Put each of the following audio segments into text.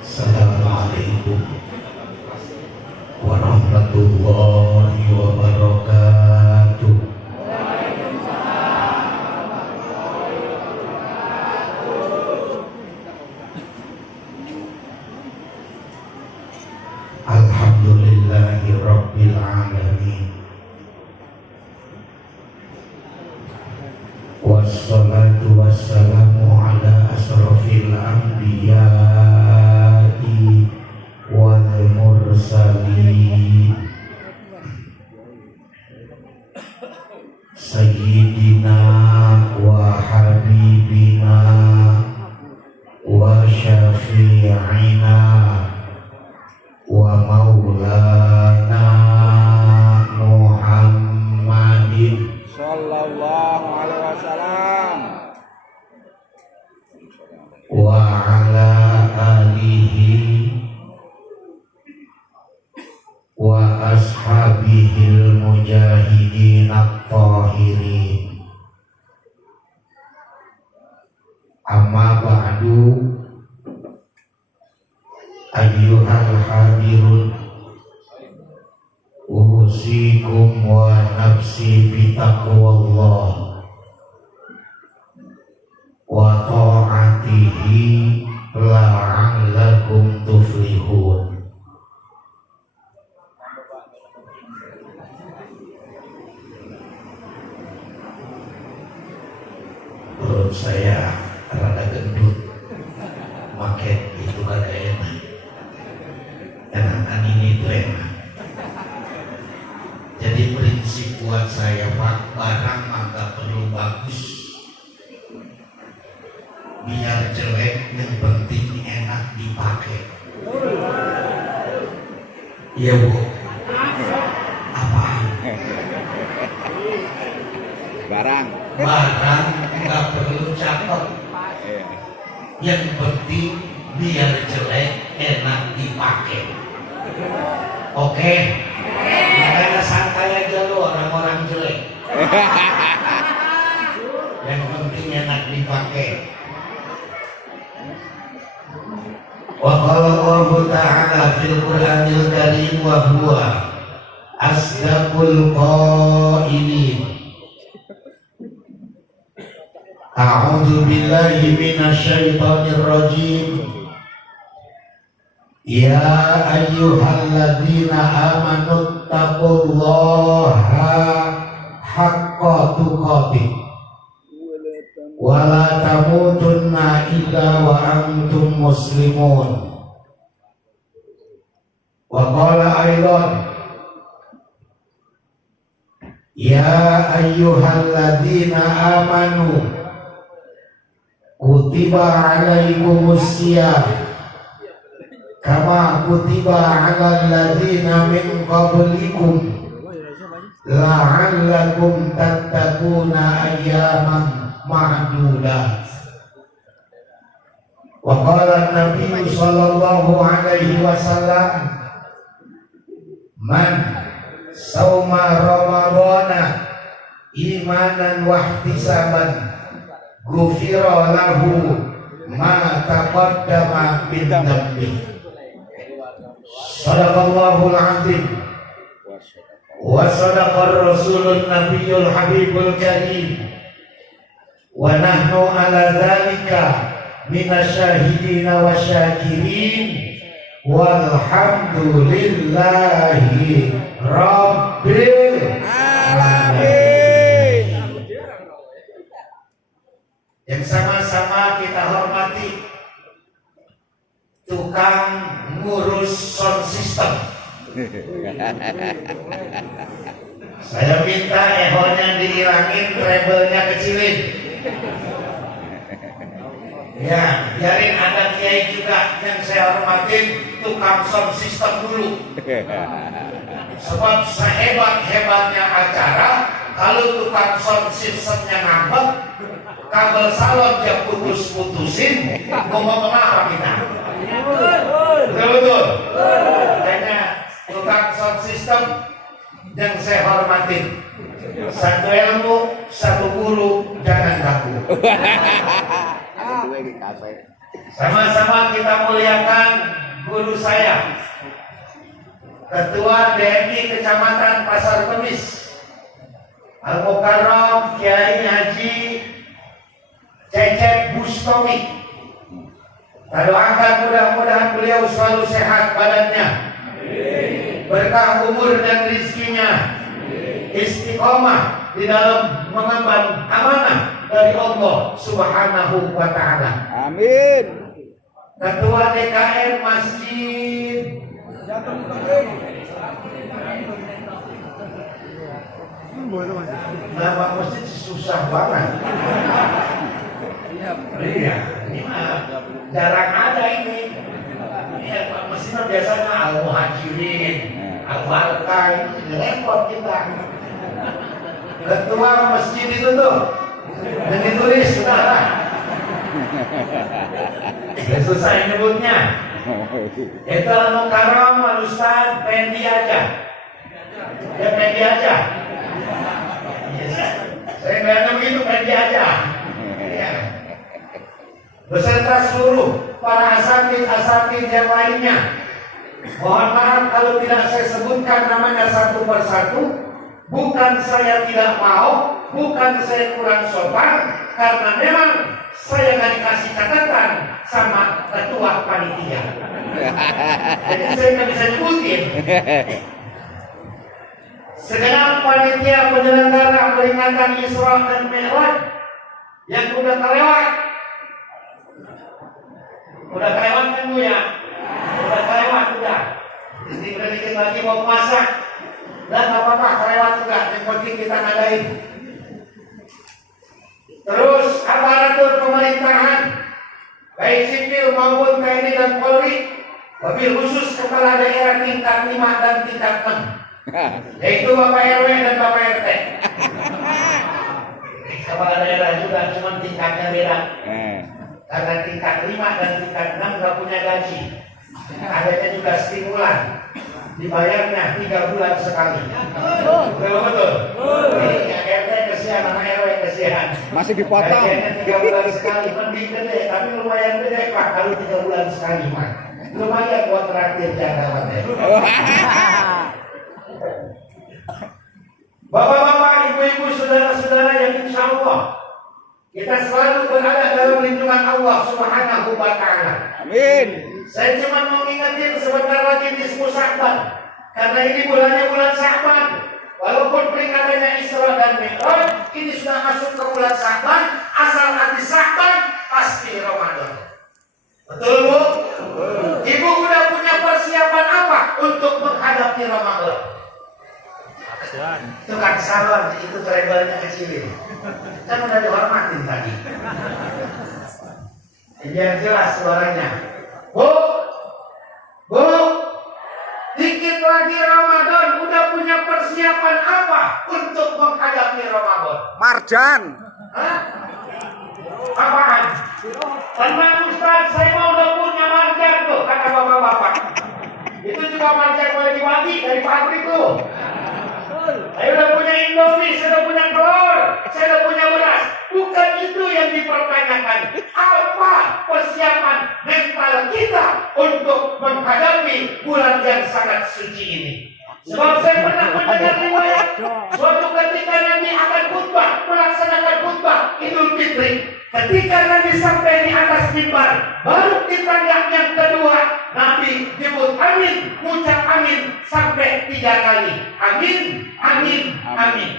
Assalamualaikum warahmatullahi wabarakatuh. Alhamdulillahi rabbil alamin. Wassalatu wassalamu ala asrofil anbiya'i wal mursalin sayyidina wa habibina wa syafi'ina wa maulana Muhammadin sallallahu alaihi wasallam wa ala alihi wa ashabihil mujahidin at-tahirin. Amma ba'du, ayyuhal hadirun, usikum wa nafsi bitaqwallah wa ta'atihi la'allakum tuflihun. Perut saya rada gendut, maket itu kagak enak. Enakan ini itu enak. Jadi prinsip buat saya, Pak, barang maka perlu bagus, biar jelek yang penting enak dipakai. Iya Bu. Apaan? barang Nggak perlu cakep, yang penting biar jelek enak dipakai. Oke? Makanya santai aja lo orang-orang jelek. Yang penting enak dipakai. Wa qala Allahu ta'ala fil Qur'anil Karim wa huwa asdaqul qailin. A'udzu billahi minasyaitonir rajim. Ya ayyuhalladzina amanu taqullaha haqqa tuqatih wa la tamutunna illa wa antum muslimun. Wa qala aidan ya ayyuhalladzina amanu kutiba alaikumus syiyam kama kutiba alal ladzina min qablikum la'allakum tattaquna ayyaman ma'dudat. Wa qala an-nabiy sallallahu alaihi wasallam man sauma ramadhana imanan wa ihtisaban ghufira lahu ma taqaddama min dhanbi. Sadaqallahul azim wa sadaqar rasulun nabiyyul habibul karim wa nahnu ala dzalika minasyahidina wasyakirin walhamdulillahi rabbil alamin. Yang sama-sama kita hormati tukang ngurus sound system. Saya minta ehonya dihilangin, treble-nya kecilin. Ya, biarin ada kiai juga yang saya hormatin tukang sound system dulu. Sebab sehebat-hebatnya acara, kalau tukang sound systemnya ngambek, kabel salon dia putus-putusin, ngomong apa kita? Betul-betul. yang saya hormatin. Satu ilmu, satu guru, jangan kaku. Sama-sama kita muliakan guru saya, Ketua DMI Kecamatan Pasar Kemis, Al-Mukarram Kiai Haji Cecep Bustomi. Kita doakan mudah-mudahan beliau selalu sehat badannya, berkah umur dan rizkinya, istiqomah di dalam mengemban amanah dari Allah Subhanahu wa Ta'ala. Amin. Ketua DKM Masjid nama masjid susah banget. Iya, ini mah jarang ada ini. Masjidnya biasanya Al-Muhajirin, Al-Barkah, ini repot kita. Ketua masjid itu tuh yang ditulis sudah lah. Susah nyebutnya. Itu Al-Mukarram Al-Ustaz Pendi aja. Ya Pendi aja. Saya nggak begitu, Pendi aja. Ya. Beserta seluruh para asatid yang lainnya. Mohon maaf kalau tidak saya sebutkan namanya satu persatu. Bukan saya tidak mau, bukan saya kurang sopan, karena memang saya nggak dikasih catatan sama ketua panitia. Jadi saya nggak bisa nyebutin. Segenap panitia penyelenggara peringatan Isra dan Mi'raj yang udah kelewat kan Bu ya? Udah kelewat udah. Jadi udah dikit lagi mau puasa. Dan apa-apa kelewat juga, yang penting kita ngadain. Terus aparatur pemerintahan baik sipil maupun TNI dan Polri, wabil khusus kepala daerah tingkat 5 dan tingkat 6, yaitu Bapak RW dan Bapak RT. Kepala daerah juga cuma tingkatnya beda. Karena tingkat 5 dan tingkat 6 gak punya gaji. Adanya juga stimulan, dibayarnya 3 bulan sekali. Betul. Ini RT kesian, anak RW kesian. Masih dipotong. Gajiannya 3 bulan sekali, mending gede, tapi lumayan gede Pak kalau 3 bulan sekali Pak. Lumayan buat traktir jangkauan. Bapak-bapak, ibu-ibu, saudara-saudara yang insya Allah kita selalu berada dalam lindungan Allah Subhanahu wa Ta'ala. Amin. Saya cuma mau ingetin sebentar lagi nisfu Sya'ban, karena ini bulannya bulan Sya'ban. Walaupun peringkatannya Isra dan Mi'raj, ini sudah masuk ke bulan Sya'ban. Asal hati Sya'ban pasti Ramadan. Betul Bu? Ibu udah punya persiapan apa untuk menghadapi Ramadan? Tukang salon itu treble-nya kecilin. Kan udah dihormatin tadi. Biar jelas suaranya. Bu, dikit lagi Ramadan, udah punya persiapan apa untuk menghadapi Ramadan? Marjan. Hah? Apaan? Tenang Ustaz, saya mau udah punya marjan tuh, kata bapak-bapak. Itu juga marjan boleh dibagi dari pabrik tuh. Saya udah punya Indomie, saya udah punya telur, saya udah punya beras. Bukan itu yang dipertanyakan. Apa persiapan mental kita untuk menghadapi bulan yang sangat suci ini? Sebab saya pernah mendengar riwayat suatu ketika Nabi akan khutbah, melaksanakan khutbah Idul Fitri. Ketika Nabi sampai di atas mimbar, baru di tangga yang kedua, Nabi nyebut amin, mengucap amin sampai 3 kali. Amin, amin, amin.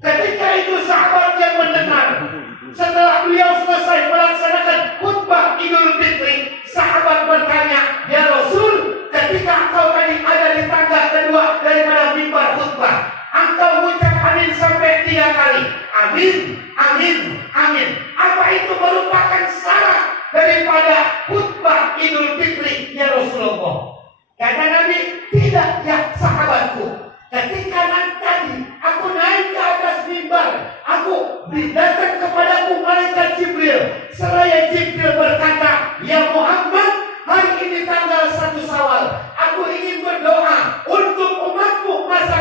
Ketika itu sahabat yang mendengar, setelah beliau selesai melaksanakan khutbah Idul Fitri, sahabat bertanya, "Ya Rasul, ketika engkau tadi ada di tangga kedua daripada mimbar khutbah, engkau mengucap amin sampai 3 kali. Amin, amin, amin. Apa itu merupakan syarat daripada khutbah Idul Fitri, ya Rasulullah?" Kata Nabi, "Tidak ya sahabatku. Ketika nanti aku naik ke atas mimbar, aku datang kepadaku malaikat Jibril. Seraya Jibril berkata, 'Ya Muhammad, hari ini tanggal 1 Syawal. Aku ingin berdoa untuk umatmu masa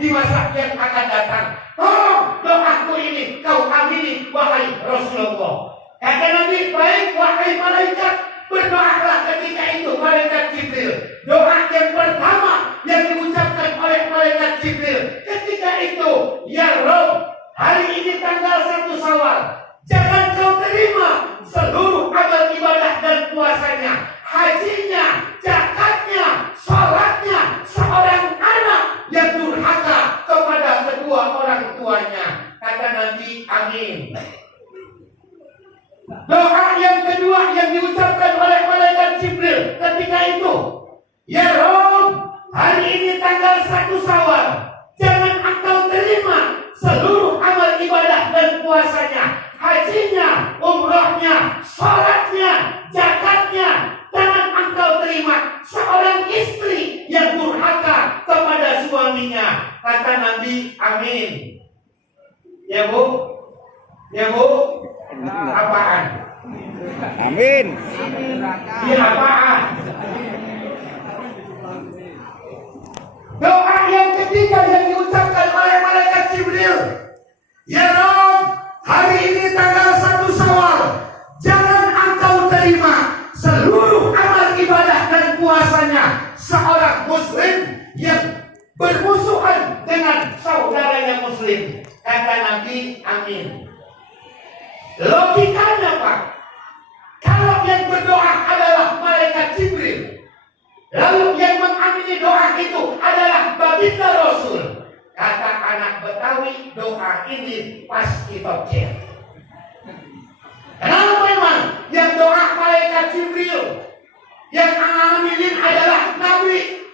di masa yang akan datang. Tolong doaku ini kau amini wahai Rasulullah. Kata Nabi, baik wahai malaikat, berdoalah ketika itu malaikat Jibril. Doa yang pertama yang diucapkan oleh malaikat Jibril ketika itu, ya Rabb, hari ini tanggal 1 Syawal, jangan kau terima seluruh amal ibadah dan puasanya, hajinya, zakatnya, sholatnya seorang anak yang durhaka kepada kedua orang tuanya. Kata Nabi, amin. Doa yang kedua yang diucapkan oleh malaikat Jibril ketika itu, ya Rabb, hari ini tanggal 1 Syawal, jangan engkau terima seluruh amal ibadah dan puasanya, hajinya, umrahnya, sholatnya, zakatnya. Jangan engkau terima seorang istri yang durhaka kepada suaminya. Kata Nabi, amin. Ya Bu? Ya Bu? Apaan? Amin. Ya apaan? Doa yang ketiga yang diucapkan oleh malaikat Jibril, ya Rabb, hari ini tanggal 1 Syawal, jangan engkau terima seluruh amal ibadah dan puasanya seorang muslim yang bermusuhan dengan saudaranya muslim. Kata Nabi, amin. Logikanya Pak, kalau yang berdoa adalah malaikat Jibril, lalu yang mengamini doa itu adalah baginda Rasul, kata anak Betawi, doa ini pasti tokcer. Kenapa memang yang doa malaikat Jibril, yang aminin adalah Nabi,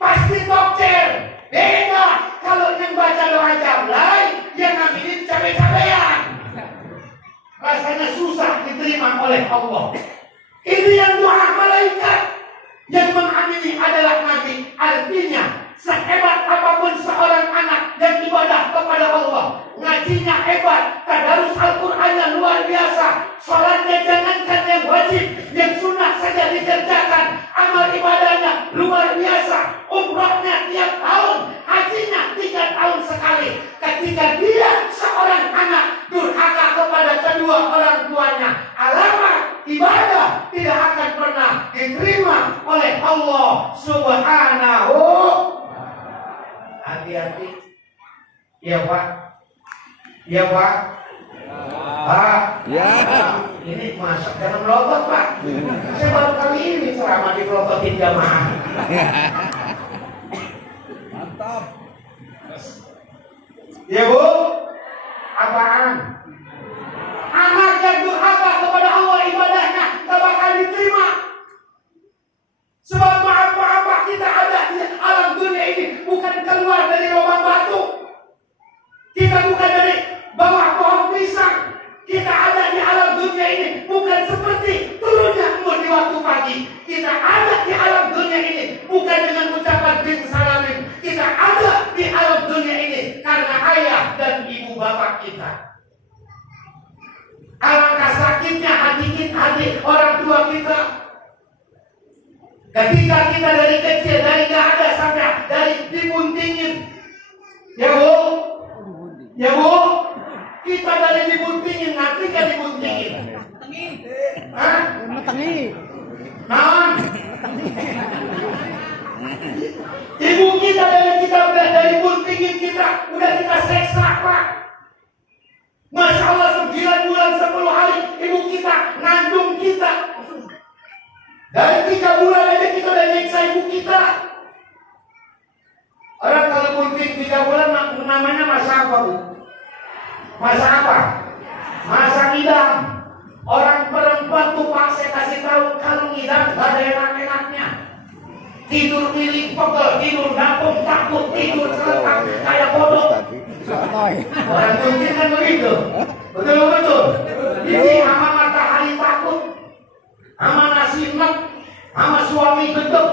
pasti tokcer. Beda kalau yang baca doa Jablay, yang aminin cabe-cabean, rasanya susah diterima oleh Allah. Ini yang doa malaikat, yang mengamini adalah Nabi. Artinya sehebat apapun seorang anak yang ibadah kepada Allah, ngajinya hebat, tadarus Al-Qur'annya luar biasa, sholatnya jangankan yang wajib, yang sunnah saja dikerjakan, amal ibadahnya luar biasa, umrahnya tiap tahun, hajinya 3 tahun sekali. Ketika dia seorang anak durhaka kepada kedua orang tuanya, alamat ibadah tidak akan pernah diterima oleh Allah Subhanahu. Hati-hati. Ya Pak. Ya Pak. Pak. Ya. Ini masuk dalam melotot Pak. Saya baru kali ini ceramah dipelototin jamaah. Mantap. Ya Bu. Apaan? Anak yang durhaka kepada Allah ibadahnya tak bakal diterima. Sebab apa-apa kita ada di alam dunia ini bukan keluar dari lubang batu. Kita bukan dari bawah pohon pisang. Kita ada di alam dunia ini bukan seperti turunnya embun di waktu pagi. Kita ada di alam dunia ini bukan dengan ucapan bin salamin. Kita ada di alam dunia ini karena ayah dan ibu bapak kita. Alangkah sakitnya hati orang tua kita ketika kita dari kecil, dari gak ada sampai dari dibuntingin. Ya Bu, ya Bu, kita dari dibuntingin, nanti kan dibuntingin. Hah? Metengi. Naon? Ibu kita dari buntingin kita, udah kita seksa Pak. Masya Allah 9 bulan 10 hari ibu kita ngandung kita. Dari 3 bulan aja kita udah nyiksa ibu kita. Orang kalau bunting 3 bulan namanya masa apa Bu? Masa apa? Masa ngidam. Orang perempuan tuh Pak saya kasih tahu kalau ngidam gak ada enak-enaknya. Tidur piring pegel, tidur dapung takut, tidur selengkap kayak bodoh. Orang bunting kan begitu. Betul-betul. Jadi sama matahari takut, sama nasi nek, sama suami gedek.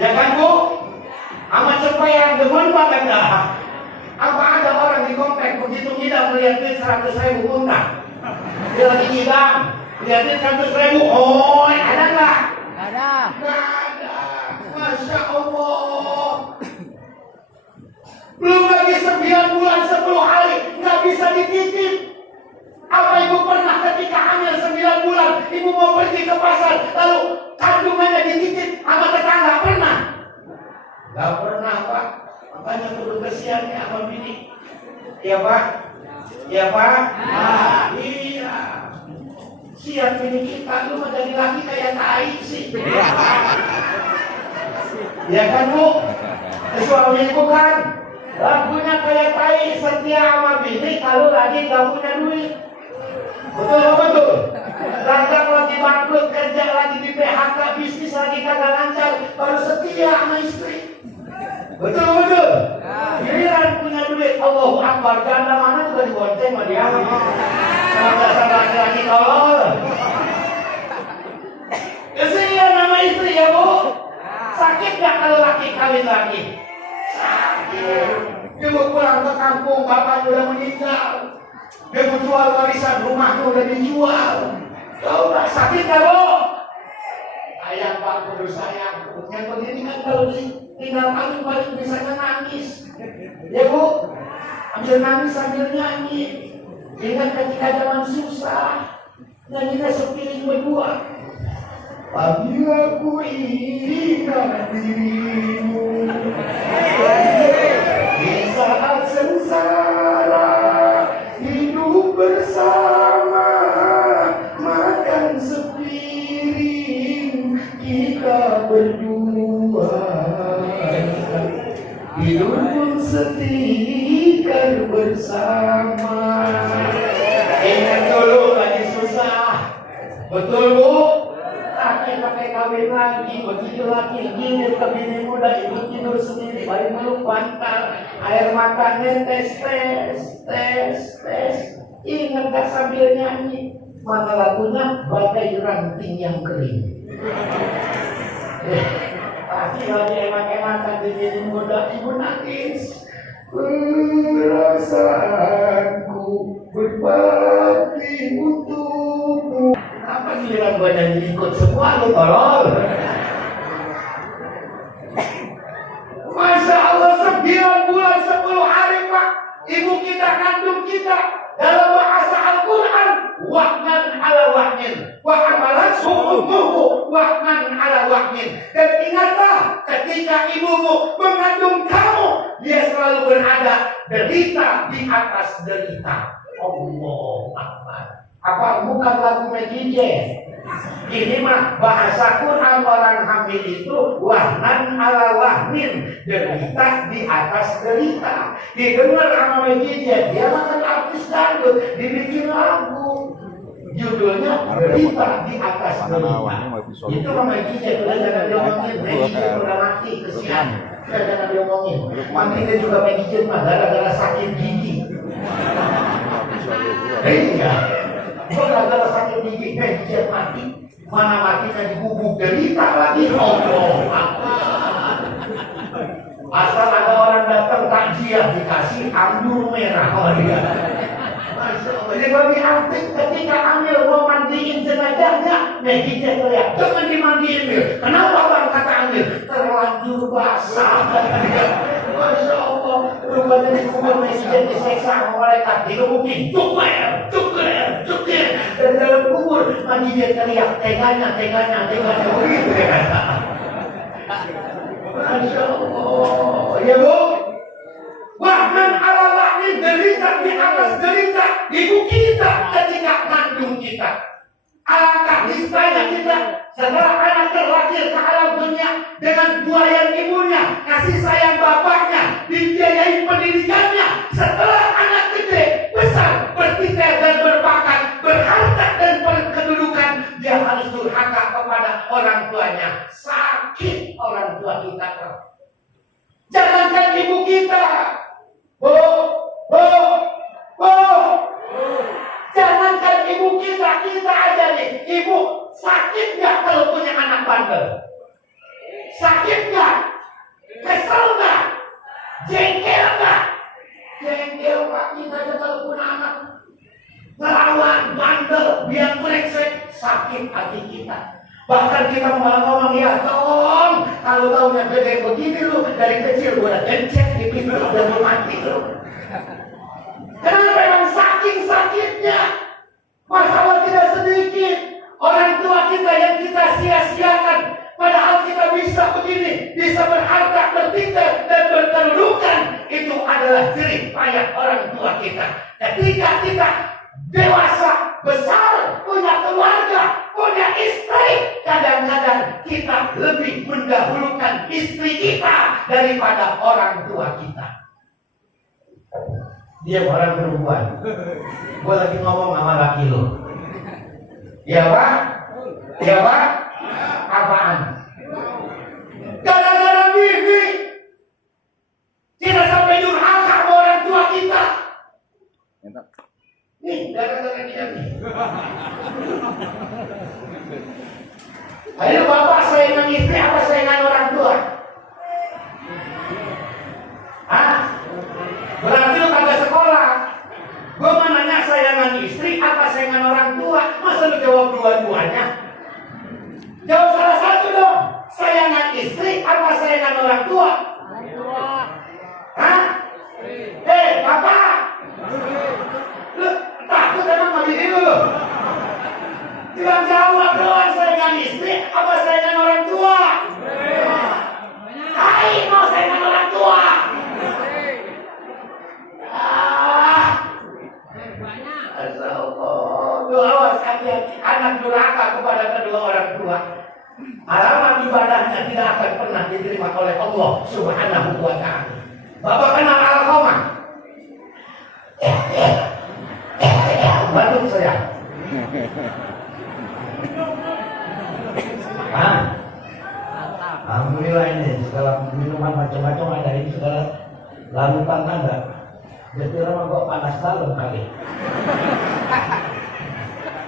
Ya kan Bu? Sama cepayang demen banget dah. Apa ada orang di komplek begitu ngidam melihat duit 100.000 unta? Dia lagi ngidam, lihatin 100.000, oh ada nggak? Ada. Nggak ada. Masya Allah. 9 bulan 10 hari nggak bisa dititip. Apa ibu pernah ketika hamil 9 bulan ibu mau pergi ke pasar lalu kandungannya dititip sama tetangga? Pernah? Gak pernah, Pak. Makanya perlu kesiannya sama bini. Iya, Pak? Iya, Pak? Iya. Siap bini kita, lu mah jadi laki kayak tai sih. Ya kan, Bu? Suami ibu kan lagunya kayak tai, setia sama bini kalau lagi gak punya duit. Betul apa betul? Dagang lagi bangkrut, kerja lagi di PHK, bisnis lagi kagak lancar, baru setia sama istri. Betul betul. Giliran punya duit, Allahu Akbar, janda mana juga dibonceng sama dia. Kalau dasar laki-laki tolol. Kesian sama istri ya, Bu. Sakit gak kalau laki kawin lagi? Sakit. Ibu pulang ke kampung, bapaknya udah meninggal. Dia mau jual warisan, rumahnya udah dijual. Tahu gak sakit gak, Bu? Sayang, Pak, kudu sayang. Yang begini kan kalau tinggal kawin paling bisanya nangis. Ya, Bu? Ambil nangis sambil nyanyi. Ingat ketika zaman susah, nyanyinya sepiring berdua. Apabila ku ingat dirimu di saat sengsara, hidup bersama, makan sepiring kita berdua, hidup pun setikar bersama. Ingat dulu lagi susah, betul, Bu? Pakai kawin lagi, begitu lagi, gini ke bini muda, ibu tidur sendiri, bayi meluk bantal, air mata netes, tes. Ingat gak sambil nyanyi? Mana lagunya? Bagai ranting yang kering. Pasti lagi emak-emakan di bini muda, ibu nangis. Perasaanku berbakti untukmu. Apa giliran gue nyanyi ikut semua lu tolol. Masya Allah 9 bulan 10 hari, Pak. Ibu kita kandung kita. Dalam bahasa Al-Quran, wahnan ala wahnin, wa amalan ummuhu wahnan ala wahnin. Dan ingatlah ketika ibumu mengandung kamu, dia selalu berada derita di atas derita. Allah Akbar. Apa bukan lagu Maggie J? Ini mah bahasa Quran, orang hamil itu wahnan ala wahnin, derita di atas derita. Didengar sama Maggie J, dia makan artis dangdut, dibikin lagu. Judulnya derita di atas derita. Itu sama Maggie J, udah jangan diomongin. Maggie J udah mati, kesian. Udah jangan diomongin. Matinya juga Maggie J mah gara-gara sakit gigi. Iya. Gara-gara sakit gigi, dia mati. Mana matinya digubuk derita lagi. Asal ada orang datang takjiah dikasih anggur merah sama dia. Masya Allah. Jadi bagi artis ketika ambil mau mandiin jenazahnya, Maggie J teriak, jangan dimandiin, Mil. Kenapa bang kata ambil? Terlanjur basah. Masya Allah. Rupanya dikubur Maggie J diseksa sama malaikat. Dikebukin, cuker. Dan dalam kubur Maggie J teriak, teganya. Begitu ya kata. Masya Allah. Ya, Bu? Wahnan ala wahnin, derita di atas derita. Ibu kita ketika kandung kita. Alangkah niscaya kita setelah anak terlahir ke alam dunia dengan buayan ibunya, kasih sayang bapaknya, dibiayai pendidikannya. Setelah anak gede, besar, bertitel dan berbakat, berharta dan berkedudukan, dia harus durhaka kepada orang tuanya. Sakit orang tua kita. Jangankan ibu kita, Bu. Jangankan ibu kita aja nih. Ibu sakit gak kalau punya anak bandel? Sakit gak? Kesel gak? Jengkel gak? Jengkel, Pak. Kita aja kalau punya anak ngelawan, bandel, biar brengsek, sakit hati kita. Bahkan kita malah ngomong, ya Tom, kalau taunya gede begini lu, dari kecil gue udah gencet di pintu udah mau mati lu. Kenapa memang saking sakitnya? Masalah tidak sedikit. Orang tua kita yang kita sia-siakan. Padahal kita bisa begini, bisa berharta, bertingkat, dan berkedudukan. Itu adalah jerih payah orang tua kita. Ketika kita dewasa, besar, punya keluarga, punya istri, kadang-kadang kita lebih mendahulukan istri kita daripada orang tua kita. Dia orang perempuan. Gue lagi ngomong sama laki lo. Ya Pak? Ya Pak? Apaan? Gara-gara bibi kita sampai durhaka sama orang tua kita. Nih, gara-gara dia nih. Ayo bapak sayangan istri apa sayangan orang tua? Hah? Berarti lu kagak sekolah. Gua mau nanya sayangan istri apa sayangan orang tua? Masa lu jawab dua-duanya? Jawab salah satu dong. Sayangan istri apa sayangan orang tua? Hah? Bapak. Lu takut emang sama diri lu? Cuma jawab doang, sayangan istri apa sayangan orang tua? Hai, mau sayangan orang tua? Awas hati-hati anak durhaka kepada kedua orang tua. Alamat ibadahnya tidak akan pernah diterima oleh Allah Subhanahu wa ta'ala. Bapak kenal Alqamah? Batuk saya. Alhamdulillah ini segala minuman macam-macam ada, ini segala larutan ada. Jadi orang kok panas dalam kali.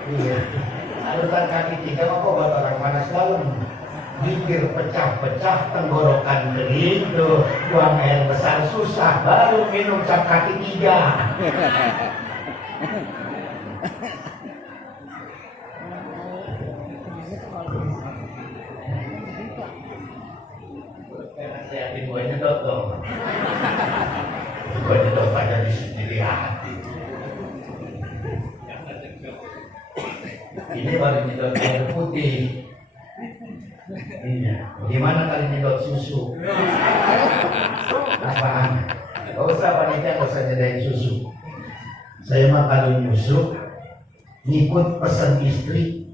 Iya. Larutan kaki 3 kok buat orang panas dalam. Bibir pecah-pecah, tenggorokan kering, tuh buang air besar susah, baru minum cap kaki 3. Sehatin gue nyedot dong. Gue nyedot aja di sendiri hati. Ini baru nyedot air putih. Iya. Gimana kali nyedot susu? Apaan? Gak usah panitia, gak usah nyedain susu. Saya mah kalau nyusu ngikut pesan istri.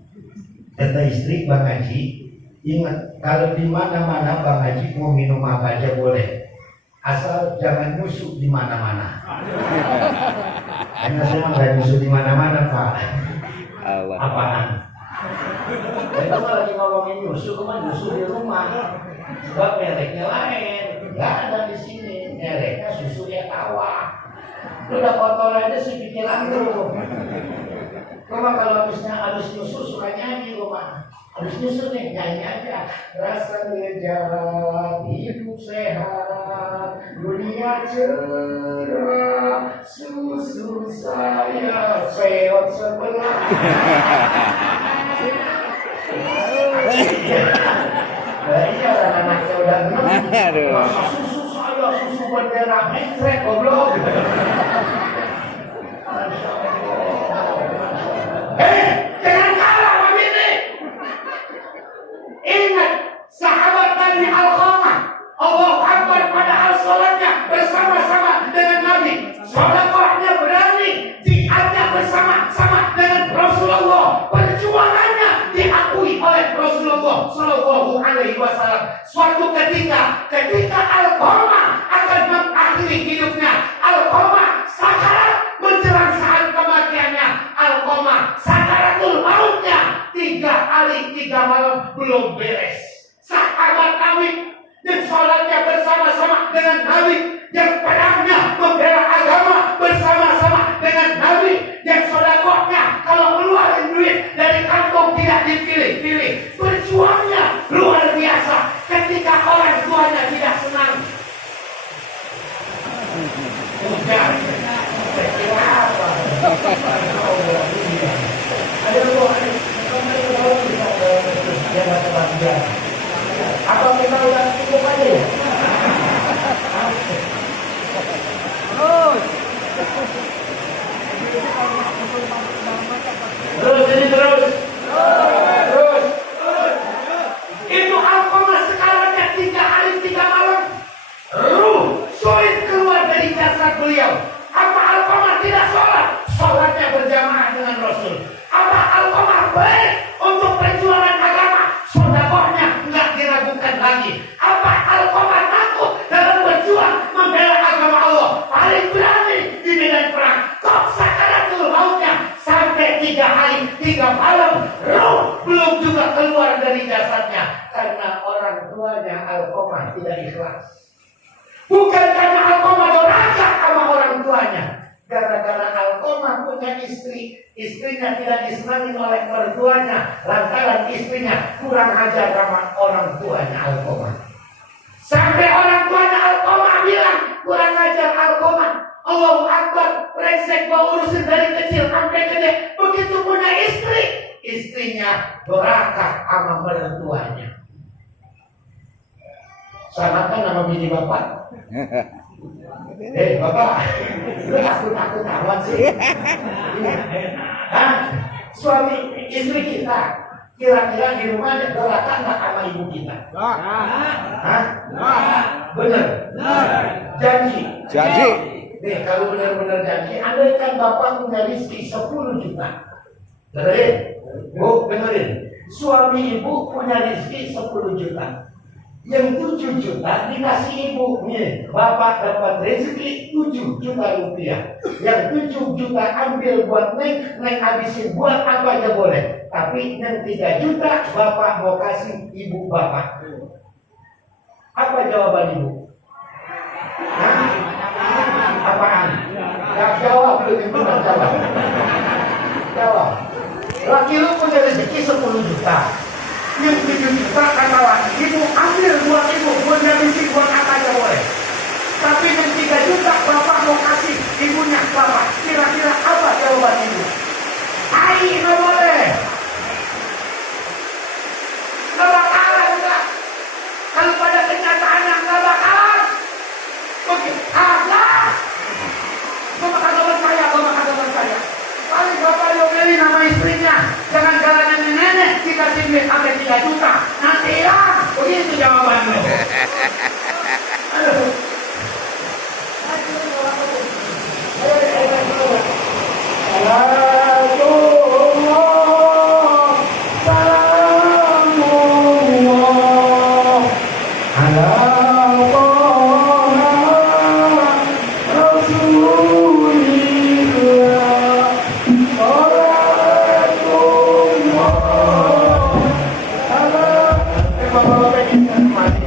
Kata istri, Bang Haji, ingat kalau di mana-mana Bang Haji mau minum apa aja boleh, asal jangan nyusu di mana-mana. Karena saya nggak nyusu di mana-mana Pak. Apaan? Saya mah lagi ngomongin nyusu, kemana nyusu di rumah. Sebab mereknya lain, nggak ada di sini. Mereknya susu ya tawa. Lu udah kotor aja sih pikiran lu. Rumah kalau habis nyusu suka nyanyi rumah. Habis nyusu nih nyanyi aja. Rasa jalan hidup sehat, dunia cerah, susu saya seot sebelah. Iya anak-anaknya udah genap. Masa susu saya susu bendera mencret goblok. Jangan kalah sama ini. Ingat sahabat Nabi Alqamah, Allahu Akbar padahal sholatnya bersama-sama dengan Nabi, sedekahnya berani diajak bersama-sama dengan Rasulullah, perjuangannya diakui oleh Rasulullah Shallallahu Alaihi Wasallam. Suatu ketika Alqamah akan mengakhiri hidupnya, Alqamah sakarat menjelang saat kematiannya, Alqamah sakaratul mautnya, 3 hari 3 malam belum beres. Sahabat Nabi yang sholatnya bersama-sama dengan Nabi, yang pedangnya membela agama bersama-sama dengan Nabi, yang sedekahnya kalau keluarin duit dari kantong tidak dipilih-pilih, berjuangnya luar biasa. Ketika orang tuanya tidak senang, udah kira apa? Ada apa kita udah cukup aja ya? Terus ini terus. Terus. Itu Alqamah sekarangnya 3 hari 3 malam. Ruh sulit keluar dari jasad beliau. Apa Alqamah tidak sholat? Sholatnya berjamaah dengan Rasul. Apa Alqamah baik untuk perjuangan agama? Sedekahnya nggak diragukan lagi. Apa Alqamah takut dalam berjuang membela agama Allah? Paling berani di medan perang. Kok sakaratul mautnya sampai 3 hari 3 malam ruh belum juga keluar dari jasadnya karena orang tuanya Alqamah tidak ikhlas. Bukan karena Alqamah durhaka sama orang tuanya. Gara-gara Alqamah punya istri, istrinya tidak disenangi oleh mertuanya, lantaran istrinya kurang ajar sama orang tuanya Alqamah. Sampai orang tuanya Alqamah bilang, kurang ajar Alqamah. Allahu Akbar, brengsek gua urusin dari kecil sampai gede. Begitu punya istri, istrinya durhaka sama mertuanya. Samakan nama bini bapak. Bapak, lu takut amat sih. Hah? Suami istri kita kira-kira di rumah durhaka nggak sama ibu kita? Hah? Bener? Janji. Nih, kalau benar-benar janji, andaikan bapak punya rezeki 10 juta. Dengerin? Bu, dengerin. Suami ibu punya rezeki 10 juta. Yang 7 juta dikasih ibu. Nih, bapak dapat rezeki 7 juta rupiah. Yang 7 juta ambil buat Neng habisin buat apa aja boleh. Tapi yang 3 juta bapak mau kasih ibu bapak. Apa jawaban ibu? Hah? Apaan? Jawab lu itu jawab. Jawab. Laki lu punya rezeki 10 juta. Yang 7 juta kata laki ibu ambil buat ibu, buat ngabisin buat apa aja boleh. Tapi yang 3 juta bapak mau kasih ibunya bapak. Kira-kira apa jawaban ibu? Ai, nggak boleh. Nggak bakalan enggak. Kalau pada kenyataannya nggak bakalan. Oke, agak. Bapak kagak percaya. Paling bapak diomelin sama istrinya. Jangan jalanan nenek dikasih duit sampai 3 juta. Nanti hilang. Begitu jawabannya. Aduh. Bapak-bapak ini mati.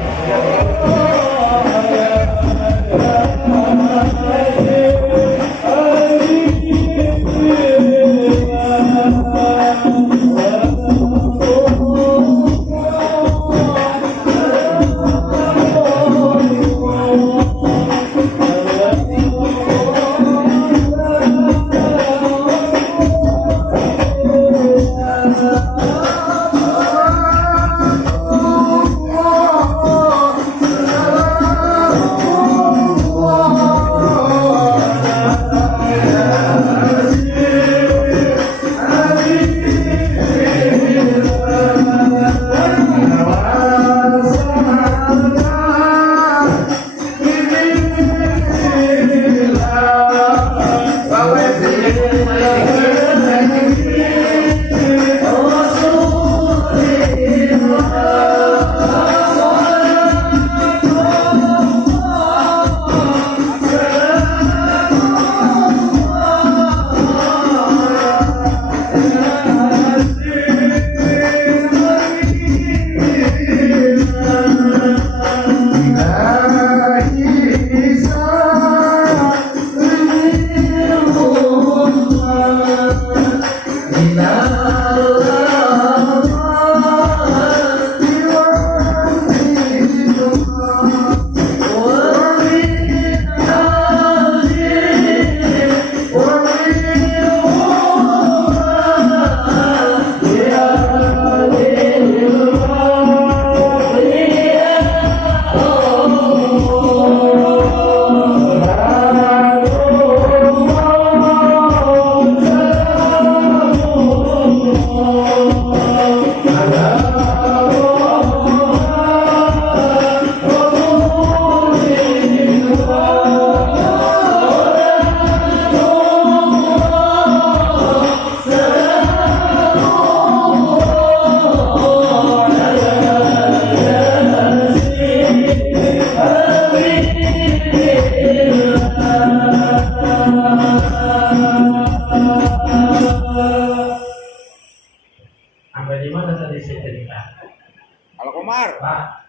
Komar. Pak.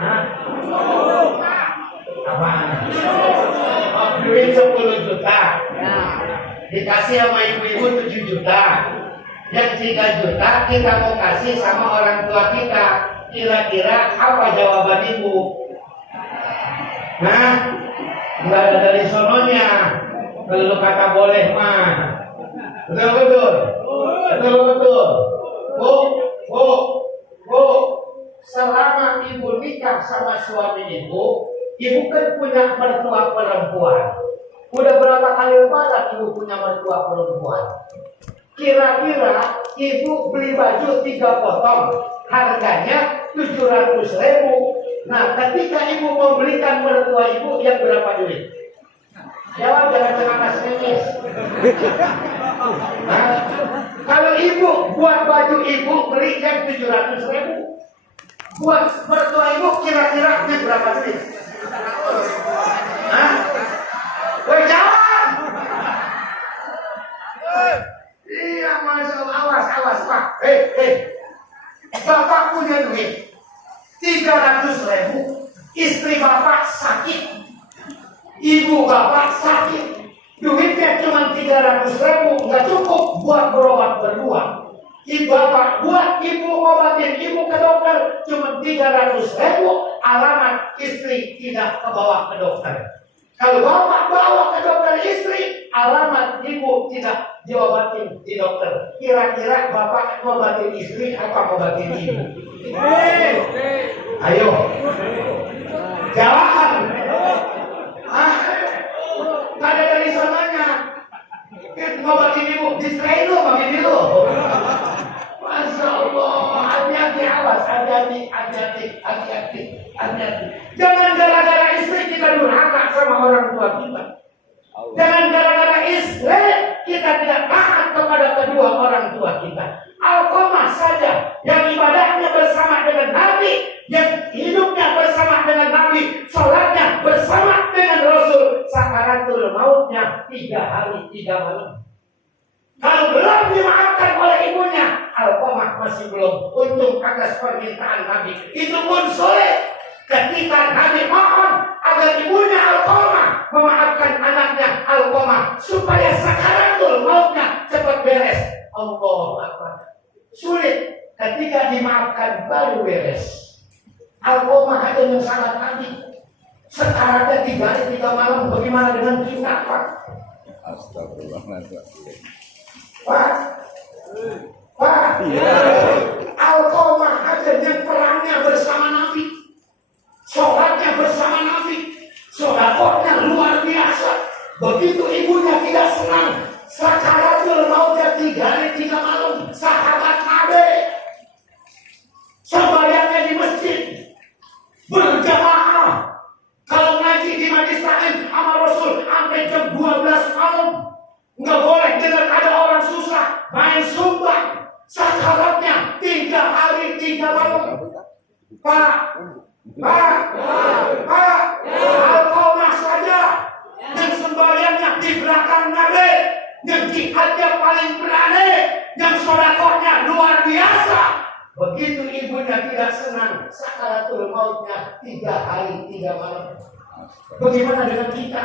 Hah? Apaan? Oh, duit 10 juta. Dikasih sama ibu-ibu 7 juta. Yang 3 juta kita mau kasih sama orang tua kita. Kira-kira apa jawaban ibu? Nah, nggak ada dari sononya. Kalau kata boleh mah. Betul. Bu, selama ibu nikah sama suami ibu kan punya mertua perempuan. Udah berapa kali lebaran ibu punya mertua perempuan? Kira-kira ibu beli baju 3 potong, harganya 700.000. Nah, ketika ibu membelikan mertua ibu yang berapa duit? Jawab, jangan kas nangis. Nah, kalau ibu buat baju ibu beli yang 700.000, buat mertua ibu kira-kira berapa duit? Hah? Woi, jawab. Iya, masya Allah, awas Pak. Bapak punya duit 300.000, istri bapak sakit, ibu bapak sakit, duitnya cuma 300.000, nggak cukup buat berobat berdua. Ibu bapak buat ibu obatin ibu ke dokter cuma 300.000, alamat istri tidak kebawa ke dokter. Kalau bapak bawa ke dokter istri, alamat ibu tidak diobatin di dokter. Kira-kira bapak ngobatin istri apa ngobatin ibu? Ayo, jawab. Gak ada dari sananya. Ngobatin ibu, distrain lo bagi dulu. Masya Allah, hati-hati, awas, hati-hati. Jangan gara-gara istri kita durhaka sama orang tua kita. Jangan gara-gara istri kita tidak taat kepada kedua orang tua kita. Alqamah saja yang ibadahnya bersama dengan Nabi, yang hidupnya bersama dengan Nabi, sholatnya bersama dengan Rasul, sakaratul mautnya 3 hari 3 malam. Kalau belum dimaafkan oleh ibunya, Alqamah masih belum. Untung atas permintaan Nabi itu pun sulit. Ketika Nabi mohon agar ibunya Alqamah memaafkan anaknya Alqamah supaya sakaratul mautnya cepat beres. Allahu Akbar. Sulit. Ketika dimaafkan baru beres. Alqamah aja yang sangat Nabi. Sekaratnya 3 hari 3 malam. Bagaimana dengan kita, Pak? Astagfirullahaladzim. Pak, Alqamah aja yang perangnya bersama Nabi, sholatnya bersama Nabi, sedekahnya luar biasa. Begitu ibunya tidak senang, sakaratul mautnya 3 hari 3 malam, sahabat Nabi sembahyangnya di masjid berjamaah. Kalau ngaji di majlis taklim sama Rasul sampai jam 12 malam. Nggak boleh dengar ada orang susah main sumbang. Sakaratnya 3 hari 3 malam. Pak, Alqamah saja yang sembahyangnya di belakang Nabi, yang jihadnya paling berani, yang sedekahnya luar biasa. Begitu ibunya tidak senang, sakaratul mautnya 3 hari 3 malam. Bagaimana dengan kita?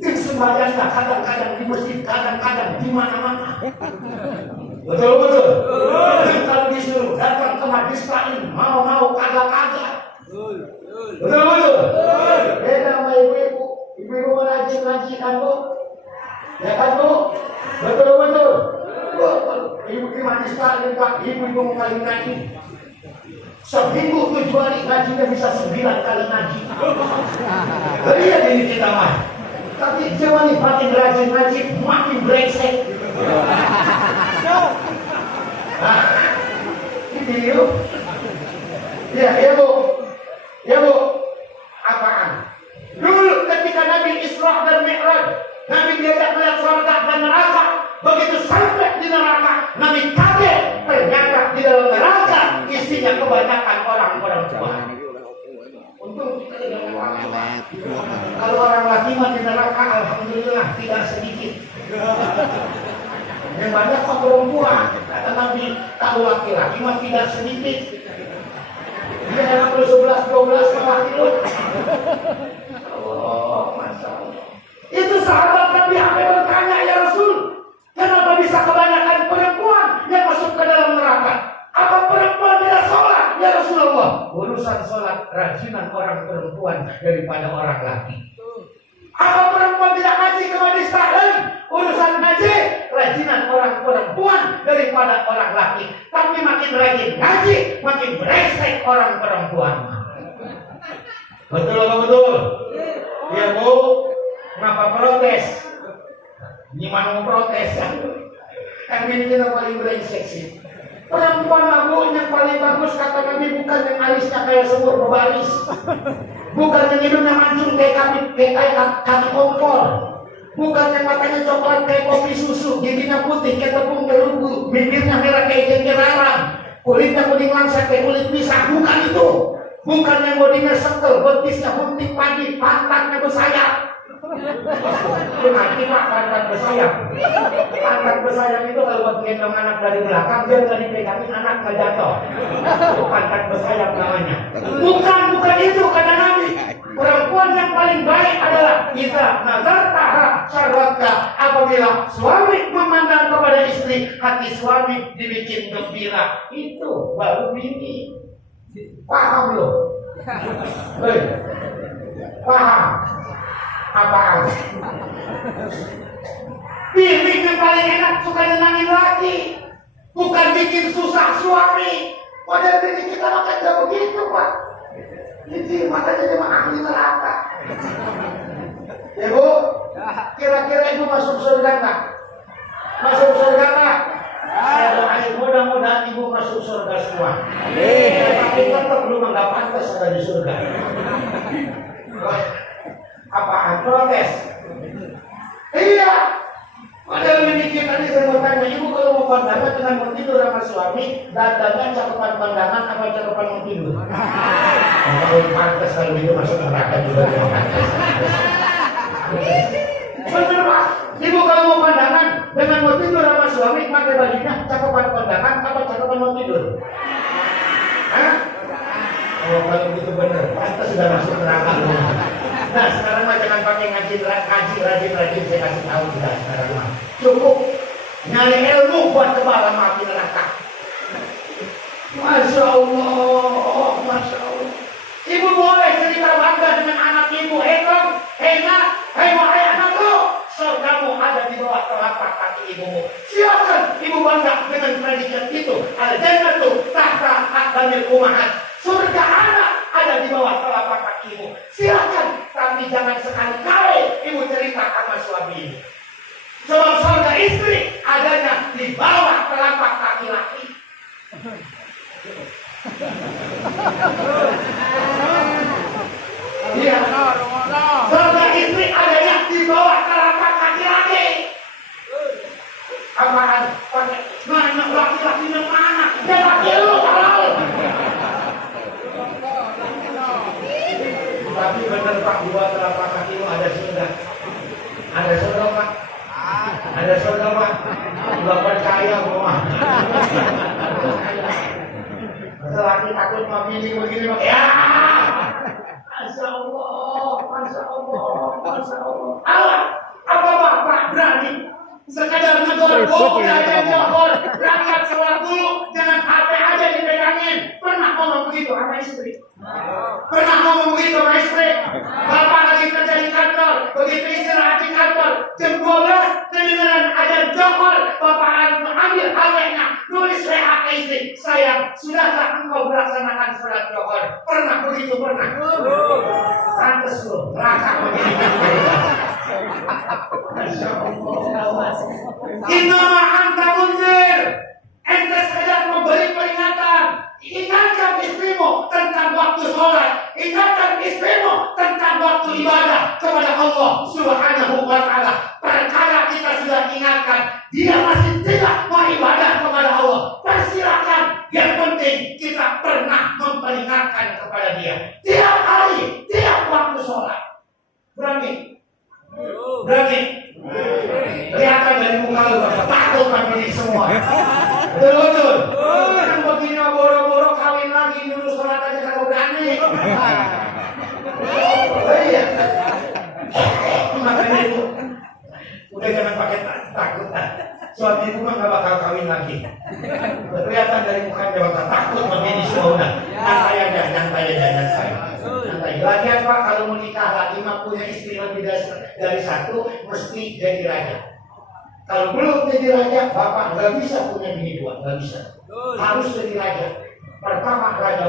Yang sembahyangnya kadang-kadang di masjid, kadang-kadang di mana-mana. Betul. Yang kalau disuruh datang ke majlis taklim, mau kagak. Betul. Beda sama ibu-ibu. Ibu-ibu rajin ngaji kan, Bu? Ya kan, Bu? Betul. Ibu di majlis taklim, Pak. Ibu mau kali ngaji. Seminggu 7 hari ngajinya bisa 9 kali ngaji. Lihat ini kita mah. Tapi jangan nih makin rajin ngaji, makin brengsek. Nah, ini yuk. Ya bu. Apaan? Dulu ketika Nabi Isra dan Mi'raj, Nabi diajak melihat surga dan neraka. Begitu sampai di neraka, Nabi kaget. Ternyata di dalam neraka isinya kebanyakan orang-orang tua. Untung kita tidak lewat. Kalau orang laki mah di neraka, alhamdulillah tidak sedikit. Yang banyak kok perempuan. kata Nabi, kalau laki-laki mah tidak sedikit. Dia anak lu 11-12 laki lu. Oh, Masya Allah. Itu sahabat Nabi Amir bertanya, ya Rasul, kenapa bisa kebanyakan perempuan yang masuk ke dalam neraka? Apa perempuan tidak sholat, ya Rasulullah? Urusan sholat rajinan orang perempuan daripada orang laki. Apa perempuan tidak ngaji ke majelis taklim? Urusan ngaji rajinan orang perempuan daripada orang laki. Tapi makin rajin ngaji, makin beresek orang perempuan. Betul apa betul? Ya Bu, kenapa protes? Gimana mau protes kan? Kami kita paling beresek sih. Perempuan Bu yang paling bagus kata Nabi bukan yang alisnya kayak semur berbaris, bukan yang hidungnya mancung kayak kaki kompor, bukan yang matanya coklat kayak kopi susu, giginya putih kayak tepung terugu, bibirnya merah kayak jengkir arang, kulitnya kuning langsat kayak kulit pisang. Bukan itu. Bukan yang bodinya sekel, betisnya hunting padi, pantatnya bersayap. Nanti Pak, pantat bersayap. Pantat bersayap itu kalau buat gendong anak dari belakang, biar nggak dipegangin anak nggak jatuh. Itu pantat bersayap namanya. Bukan itu kata Nabi. Perempuan yang paling baik adalah kita nazar taha syarwatka. Apabila suami memandang kepada istri, hati suami dibikin gembira. Itu baru bini. Paham lo? Paham? Apaan? Bini yang paling enak suka nyenangin laki, bukan bikin susah suami. Padahal bini kita makan gak begitu Pak. Jadi makanya cuma ahli neraka. Ya Bu, kira-kira Ibu masuk surga nggak? Masuk surga nggak? Saya doain mudah-mudahan Ibu masuk surga semua. Tapi tetap belum nggak pantas ada di surga. Apaan protes? Iya. Padahal ini tadi saya mau tanya Ibu, kalau mau kondangan dengan mau tidur sama suami, dandannya cakupan kondangan apa cakupan mau tidur? Kalau pantas kalau itu masuk neraka juga yang pantas. Bener Pak. Ibu kalau mau kondangan dengan mau tidur sama suami, pakai bajunya cakupan kondangan apa cakupan mau tidur? Hah? Oh kalau begitu bener, pantas sudah masuk neraka. Nah sekarang mah jangan pakai ngaji rajin saya kasih tahu sudah sekarang mah. Cukup nyari ilmu buat kepala mati neraka. Masya Allah, Masya Allah. Ibu boleh cerita bangga dengan anak ibu. Enak, wahai anakku, surgamu ada di bawah telapak kaki ibumu. Silakan ibu bangga dengan predikat itu. Al-jannatu tahta aqdamil ummahat. Surga anak ada di bawah telapak kaki ibu. Silakan, tapi jangan sekali-kali ibu cerita sama suami ibu. Sebab surga istri adanya di bawah telapak kaki laki. Iya. Surga istri adanya di bawah telapak kaki laki. Apaan? Mana laki-lakinya mana? Ya laki lu halal. Tapi benar Pak, dua telapak kaki lu ada surga. Ada surga Pak. Ada surga Pak. Gak percaya Mama. Laki takut mau pilih begini Pak. Ya. Masya Allah, Masya Allah, Masya Allah. Allah, apa Bapak berani sekadar ngegor aja jahor, berangkat sholat dulu, jangan HP aja dipegangin. Pernah ngomong begitu sama istri? Pernah ngomong begitu sama istri? Bapak lagi kerja di kantor, begitu istirahat di kantor, jam 12 kedengeran ajan jahor, Bapak ambil HP-nya, nulis WA ke istri, sayang, sudahkah engkau melaksanakan sholat jahor? Pernah begitu? Pernah? Pantes loh, neraka begini. Masya Allah. Innama anta munzir. Ente sekedar memberi peringatan. Ingatkan istrimu tentang waktu sholat. Ingatkan istrimu tentang waktu ibadah kepada Allah Subhanahu wa ta'ala. Perkara kita sudah ingatkan, dia masih tidak mau ibadah kepada Allah, persilakan. Yang penting kita pernah memperingatkan kepada dia tiap hari, tiap waktu sholat. Berani? Berani? Kelihatan dari muka lu takut kan ini semua. Betul. Kan begini mah boro-boro kawin lagi dulu sholat aja kagak berani. Oh iya. Makanya itu udah jangan pakai takut. Suami itu mah nggak bakal kawin lagi. Kelihatan dari mukanya bakal takut begini sudah. Nyantai aja. Nyantai. Lagian Pak kalau mau nikah lagi mah punya istri lebih dari satu mesti jadi raja. Kalau belum jadi raja, Bapak nggak bisa punya bini dua, nggak bisa. Harus jadi raja. Pertama raja